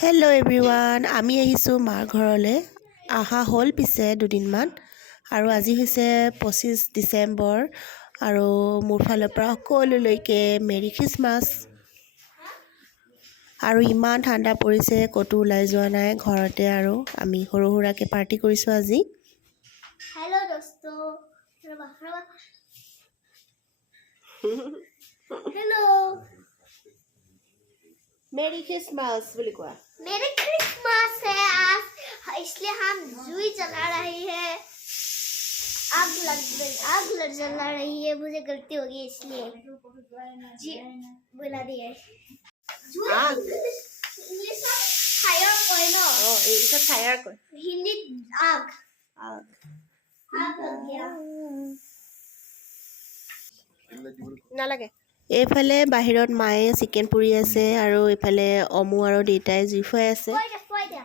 Hello' everyone, আমি আহিছোঁ মাৰ ঘৰলৈ। অহা হ'ল পিছে দুদিনমান, আৰু আজি হৈছে 25 ডিচেম্বৰ, আৰু মোৰ ফালৰ পৰা সকলোলৈকে মেৰী খ্ৰীষ্টমাছ। আৰু ইমান ঠাণ্ডা পৰিছে, ক'তো ওলাই যোৱা নাই, ঘৰতে আৰু আমি সৰু সুৰাকৈ পাৰ্টি কৰিছোঁ আজি। हेलो दोस्तों हेलो মেৰী খ্ৰীষ্টমাছ বুলি কোৱা। मेरी क्रिसमस है आज, इसलिए हम जुई जला रहे हैं। आग जला रही है, मुझे गलती हो गई इसलिए जी बुला दिए। आग इंग्लिश फायर कोई ना, এইটো ফায়াৰ কয়। हिंदी आग আগ आग लग गया। নালাগে। এইফালে বাহিৰত মায়ে চিকেন পুৰি আছে, আৰু এইফালে অমু আৰু দেউতাই জুই ফুৱাই আছে। Foi dia.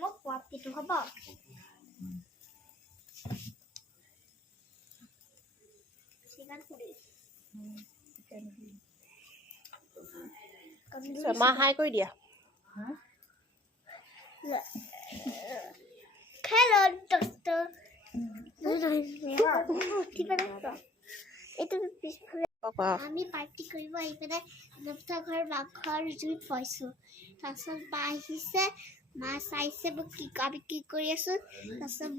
Mau kuat gitu apa? Chicken puri. মা হাই কৰি দিয়া। Hello doctor. Itu আমি পাৰ্টি কৰিব আহি পেলাই নপথা ঘৰ মাংস আৰু জুই পাইছোঁ। তাৰপিছত মা আহিছে, মা চাইছে মোক আমি কি কৰি আছোঁ। তাৰপিছত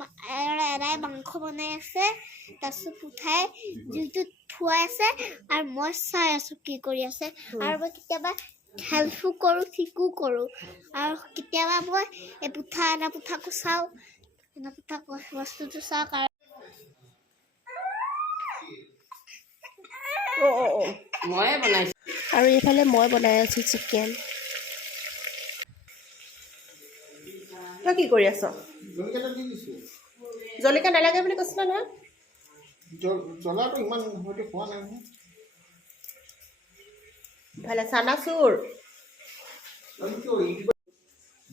এৰাই মাংস বনাই আছে, তাৰপিছত পুঠাই জুইটোত ফুৱাই আছে, আৰু মই চাই আছোঁ কি কৰি আছে। আৰু মই কেতিয়াবা হেল্পো কৰোঁ, ঠিকো কৰোঁ, আৰু কেতিয়াবা মই এই পুঠাকো চাওঁ, বস্তুটো চাওঁ। ময়ে বনাইছোঁ, আৰু এইফালে মই বনাই আছোঁ চিকেন। তই কি কৰি আছ? জলকীয়া নালাগে বুলি কৈছিলা নহয়। জ্বলাটো ইমান হয়তো খোৱা নাই নহয়। ইফালে চানাচুৰ।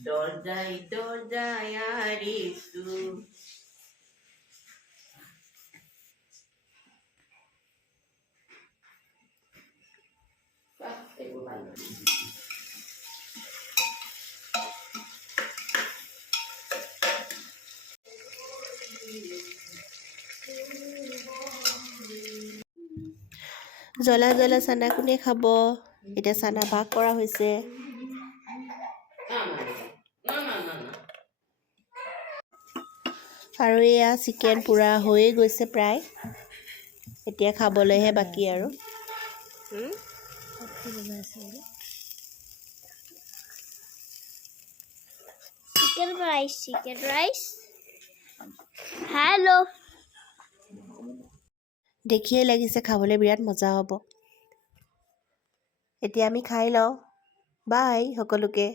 দৰ্জাই দৰ্জাই আৰিছোঁ। জ্বলা জ্বলা চানা কোনে খাব? এতিয়া চানা ভাগ কৰা হৈছে। আৰু এয়া চিকেন পুৰা হৈয়ে গৈছে প্ৰায়, এতিয়া খাবলৈহে বাকী আৰু। Chicken rice. হেল্ল' দেখিয়ে লাগিছে খাবলৈ বিৰাট মজা হ'ব। এতিয়া আমি খাই লওঁ। বাই সকলোকে।